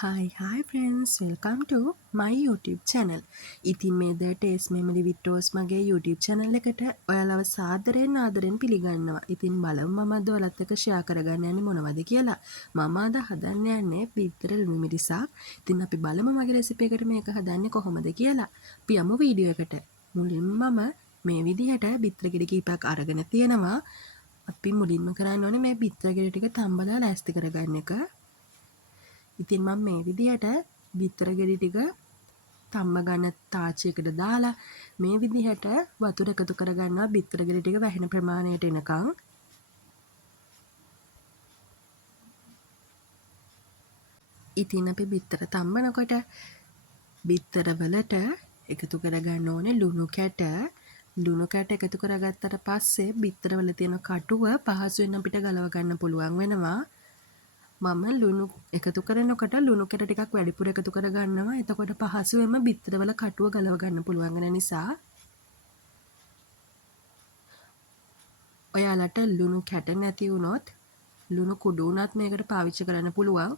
Hi friends, welcome to my YouTube channel. ඉතින් මේ The Taste Memory with Rose මගේ YouTube channel එකට ඔයාලව ආදරෙන් පිළිගන්නවා. ඉතින් බලමු මම අද ඔයාලත් එක්ක share කරගන්න යන්නේ මොනවද කියලා. මම අද හදන්න යන්නේ බිත්තර ලුණු මිරිසක්. ඉතින් අපි බලමු මගේ recipe එකට මේක හදන්නේ කොහොමද කියලා. අපි යමු වීඩියෝ එකට. මුලින්ම මම මේ විදිහට බිත්තර ගෙඩි කිහිපයක් අරගෙන තියෙනවා. අපි මුලින්ම කරන්න ඕනේ මේ බිත්තර ගෙඩි ටික තම්බලා ලෑස්ති කරගන්න එක. ඉතින් මම මේ විදිහට බිත්තර ගෙඩි ටික තම්බ ගන්න තාච්චියකට දාලා මේ විදිහට වතුර එකතු කරගන්නවා බිත්තර ගෙඩි ටික වැහෙන ප්‍රමාණයට එනකන්. ඉතින් අපි බිත්තර තම්බනකොට බිත්තර වලට එකතු කරගන්න ඕනේ ලුණු කැට. ලුණු කැට එකතු කරගත්තට පස්සේ බිත්තර වල තියෙන කටුව පහසුවෙන් අපිට ගලව ගන්න පුළුවන් වෙනවා. මම ලුණු එකතු කරනකොට ලුණු කැට ටිකක් වැඩිපුර එකතු කරගන්නවා. එතකොට පහසුවෙන්ම බිත්තර වල කටුව ගලව ගන්න පුළුවන් වෙන නිසා. ඔයාලට ලුණු කැට නැති වුණොත් ලුණු කුඩු උනත් මේකට පාවිච්චි කරන්න පුළුවන්.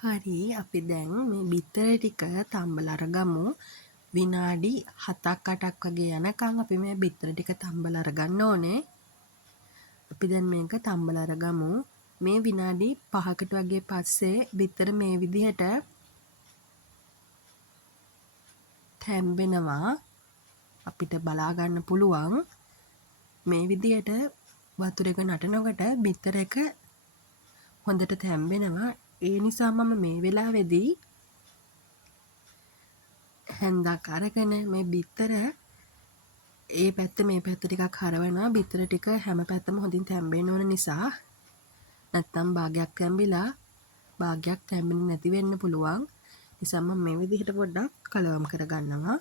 හරි අපි දැන් මේ බිත්තර ටික තම්බලා අරගමු. විනාඩි 7-8ක් වගේ යනකම් අපි මේ බිත්තර ටික තම්බලා අරගන්න ඕනේ. අපි දැන් මේක තම්බලා අරගමු. මේ විනාඩි 5කට වගේ පස්සේ බිත්තර මේ විදිහට තැම්බෙනවා. අපිට බලා ගන්න පුළුවන්. මේ විදිහට වතුර එක නටනකොට බිත්තර එක හොඳට තැම්බෙනවා. ඒ නිසා මම මේ වෙලාවේදී හැන්දක් අරගෙන මේ බිත්තර ඒ පැත්ත මේ පැත්ත ටිකක් හරවනවා. බිත්තර ටික හැම පැත්තම හොඳින් තැම්බෙන්න ඕන නිසා. නැත්තම් භාගයක් තැම්බිලා භාගයක් තැම්බෙන්නේ නැති වෙන්න පුළුවන්. නිසා මම මේ විදිහට පොඩ්ඩක් කලවම් කරගන්නවා.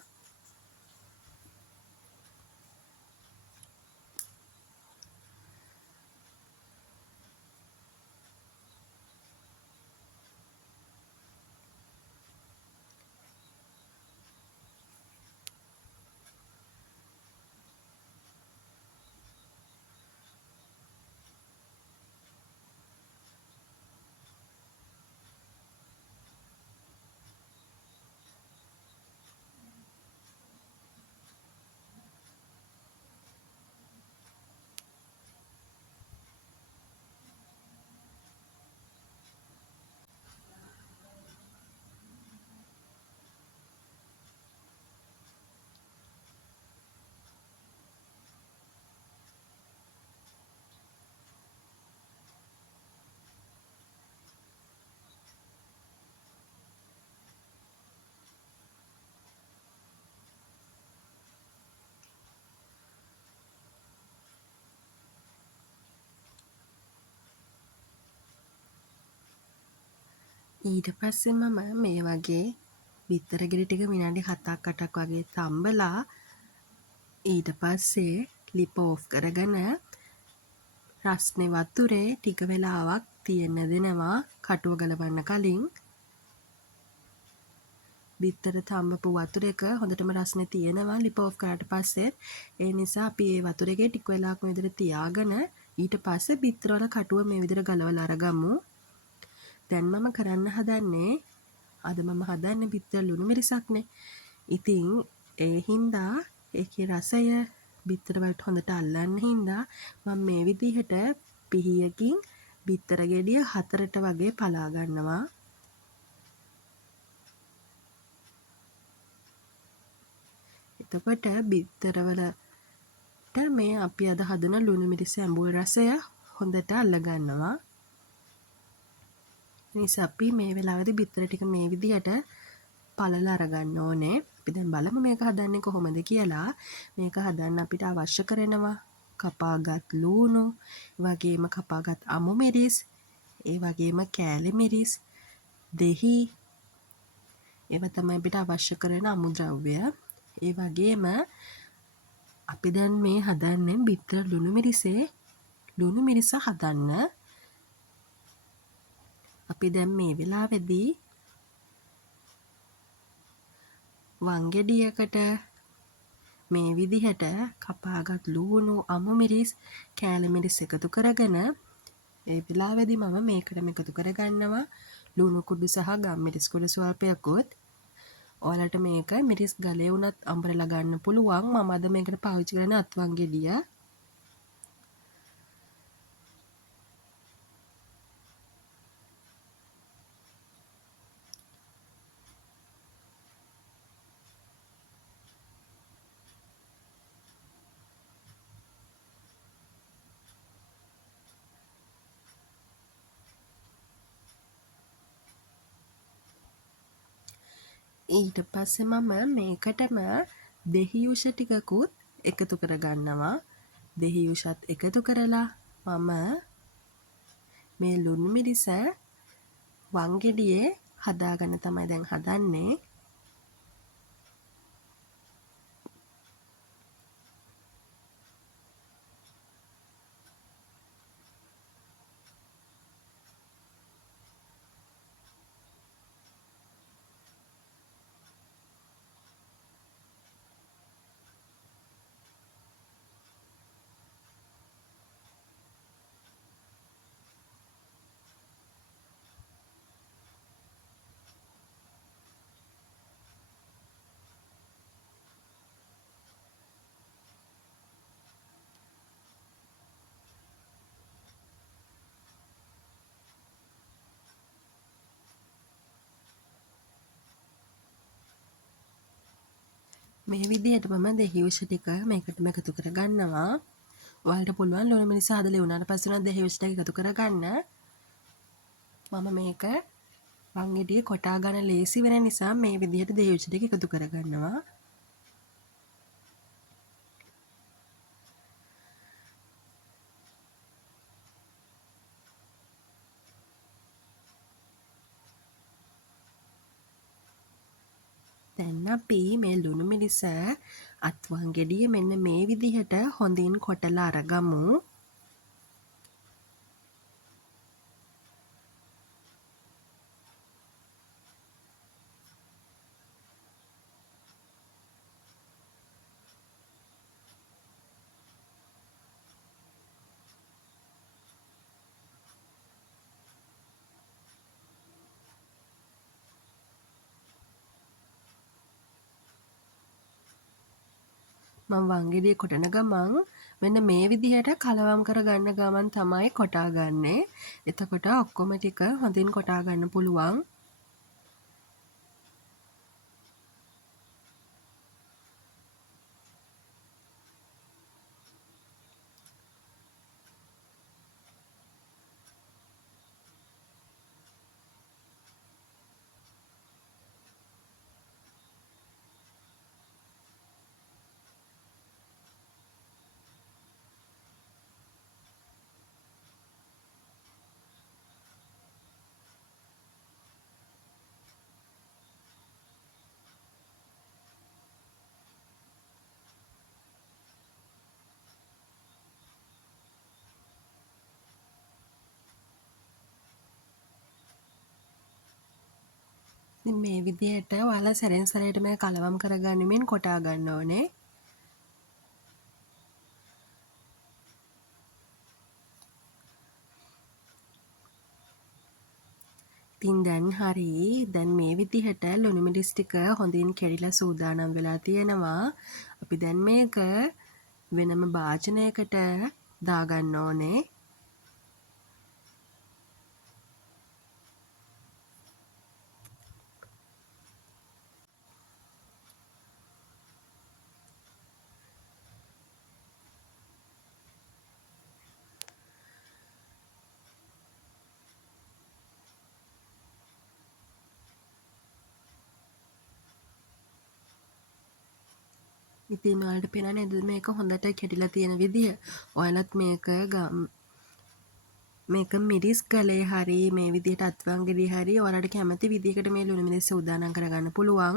ඊට පස්සේ මම මේ වගේ බිත්තර ගෙඩි ටික විනාඩි 7-8ක් වගේ තම්බලා ඊට පස්සේ ලිප ඕෆ් කරගෙන රස්නේ වතුරේ ටික වෙලාවක් තියෙන්න දෙනවා කටුව ගලවන්න කලින්. බිත්තර තම්බපු වතුර එක හොඳටම රස්නේ තියෙනවා ලිප ඕෆ් කරාට පස්සේ. ඒ නිසා අපි මේ වතුර එකේ ටික වෙලාවක් මේ විදිහට තියාගෙන ඊට පස්සේ බිත්තර වල කටුව මේ විදිහට ගලවලා අරගමු. දැන් මම කරන්න හදන්නේ අද මම හදන්නේ බිත්තර ලුණු මිරිසක්නේ. ඉතින් ඒ හින්දා ඒකේ රසය බිත්තර වලට හොඳට අල්ලන්න හින්දා මම මේ විදිහට පිහියකින් බිත්තර ගෙඩිය 4ට වගේ පලා ගන්නවා. එතකොට බිත්තර වලට මේ අපි අද හදන ලුණු මිරිස් ඇඹුල් රසය හොඳට අල්ල ගන්නවා. නිසා අපි මේ වෙලාවේදී බිත්තර ටික මේ විදිහට පළලා අරගන්න ඕනේ. අපි දැන් බලමු මේක හදන්නේ කොහොමද කියලා. මේක හදන්න අපිට අවශ්‍ය කරනවා කපාගත් ලූණු, ඒ වගේම කපාගත් අමු මිරිස්, ඒ වගේම කෑලි මිරිස්, දෙහි, ඒවා තමයි අපිට අවශ්‍ය කරන අමුද්‍රව්‍ය. ඒ වගේම අපි දැන් මේ හදන්නේ බිත්තර ලුණු මිරිස හදන්න. අපි දැන් මේ වෙලාවේදී වංගෙඩියකට මේ විදිහට කපාගත් ලූණු, අමු මිරිස්, කෑලි මිරිස් එකතු කරගෙන ඒ වෙලාවේදී මම මේකටම එකතු කරගන්නවා ලුණු කුඩු සහ ගම්මිරිස් කුඩු ස්වල්පයකුත්. ඔයාලට මේක මිරිස් ගලේ උනත් අඹරලා ගන්න පුළුවන්. මම අද මේකට පාවිච්චි කරන්නේ අත්වංගෙඩිය. ඊට පස්සේ මම මේකටම දෙහියුෂ ටිකකුත් එකතු කරගන්නවා. දෙහියුෂත් එකතු කරලා මම මේ ලුණු මිරිස වංගෙඩියේ හදාගන්න තමයි දැන් හදන්නේ. මේ විදිහට මම දෙහියුෂ ටික මේකටම එකතු කරගන්නවා. ඔයාලට පුළුවන් ලුණු මිරිස් හදලා උනාට පස්සේ උනත් දෙහියුෂ ටික එකතු කරගන්න. මම මේක වංගෙඩියේ කොටා ගන්න ලේසි වෙන නිසා මේ විදිහට දෙහියුෂ ටික එකතු කරගන්නවා. දැන් අපි මේ ලුණු මිරිස අත්වංගෙඩිය මෙන්න මේ විදිහට හොඳින් කොටලා අරගමු. මම වංගෙඩිය කොටන ගමන් මෙන්න මේ විදිහට කලවම් කරගන්න ගමන් තමයි කොටා ගන්නේ. එතකොට ඔක්කොම ටික හොඳින් කොටා ගන්න පුළුවන්. ඉතින් මේ විදිහට ඔයාලා සැරෙන් සැරේට මේ කලවම් කරගනිමින් කොටා ගන්න ඕනේ. ඉතින් දැන් හරි. දැන් මේ විදිහට ලුණු මිරිස් ටික හොඳින් කෙරිලා සූදානම් වෙලා තියෙනවා. අපි දැන් මේක වෙනම භාජනයකට දාගන්න ඕනේ. ඉතින් ඔයාලට පේනවා නේද මේක හොඳට කැඩිලා තියෙන විදිය. ඔයාලත් මේක මිරිස් ගලේ හරි මේ විදිහට අත්වංගෙඩි හරි ඔයාලට කැමති විදිහකට මේ ලුණු මිරිස් සූදානම් කරගන්න පුළුවන්.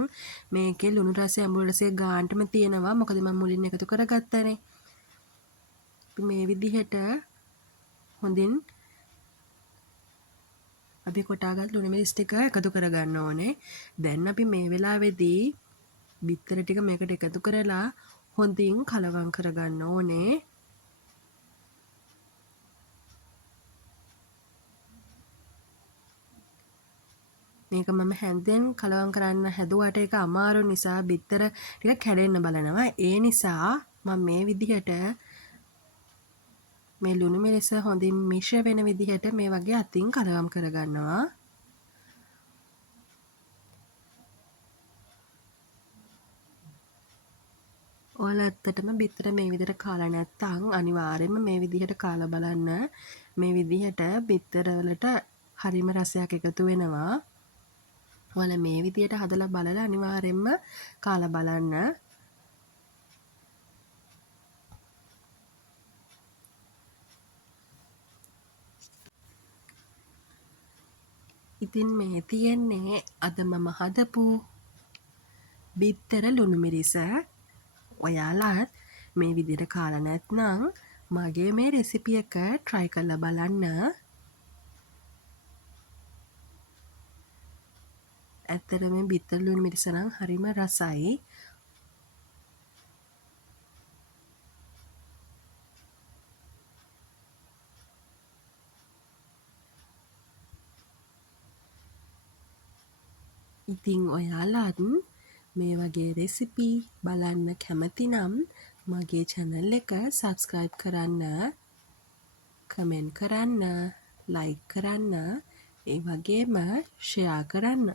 මේකේ ලුණු රසය අඹුරු රසය ගානටම තියෙනවා. මොකද මම මුලින් එකතු කරගත්තනේ. මේ විදිහට හොඳින් අපි කොටාගත් ලුණු මිරිස් ටික එකතු කරගන්න ඕනේ. දැන් අපි මේ වෙලාවේදී බිත්තර ටික මේකට එකතු කරලා හොඳින් කලවම් කරගන්න ඕනේ. මේක මම හැන්දෙන් කලවම් කරන්න හැදුවට ඒක අමාරු නිසා බිත්තර ටික කැඩෙන්න බලනවා. ඒ නිසා මම මේ විදිහට මේ ලුණු මිරිස හොඳින් මිශ්‍ර වෙන විදිහට මේ වගේ අතින් කලවම් කරගන්නවා. ඔයාලා ඇත්තටම බිත්තර මේ විදිහට කාලා නැත්නම් අනිවාර්යයෙන්ම මේ විදිහට කාලා බලන්න. මේ විදිහට බිත්තර වලට හරිම රසයක් එකතු වෙනවා. ඔයාලා මේ විදිහට හදලා බලලා අනිවාර්යයෙන්ම කාලා බලන්න. ඉතින් මේ තියෙන්නේ අද මම හදපු බිත්තර ලුණු මිරිස. ඔයාලත් මේ විදිහට කාලා නැත්නම් මගේ මේ රෙසිපි එක try කරලා බලන්න. ඇත්තටම මේ බිත්තර ලුණු මිරිස නම් හරිම රසයි. ඉතින් ඔයාලත් මේ වගේ රෙසිපි බලන්න කැමති නම් මගේ channel එක subscribe කරන්න, comment කරන්න, like කරන්න, ඒ වගේම share කරන්න.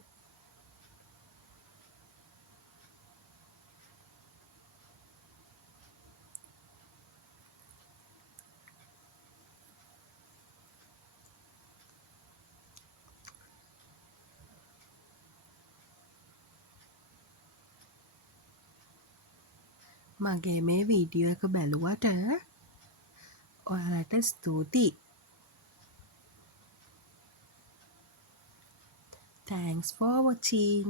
මගේ මේ වීඩියෝ එක බැලුවට ඔයාලට ස්තුතියි. Thanks for watching.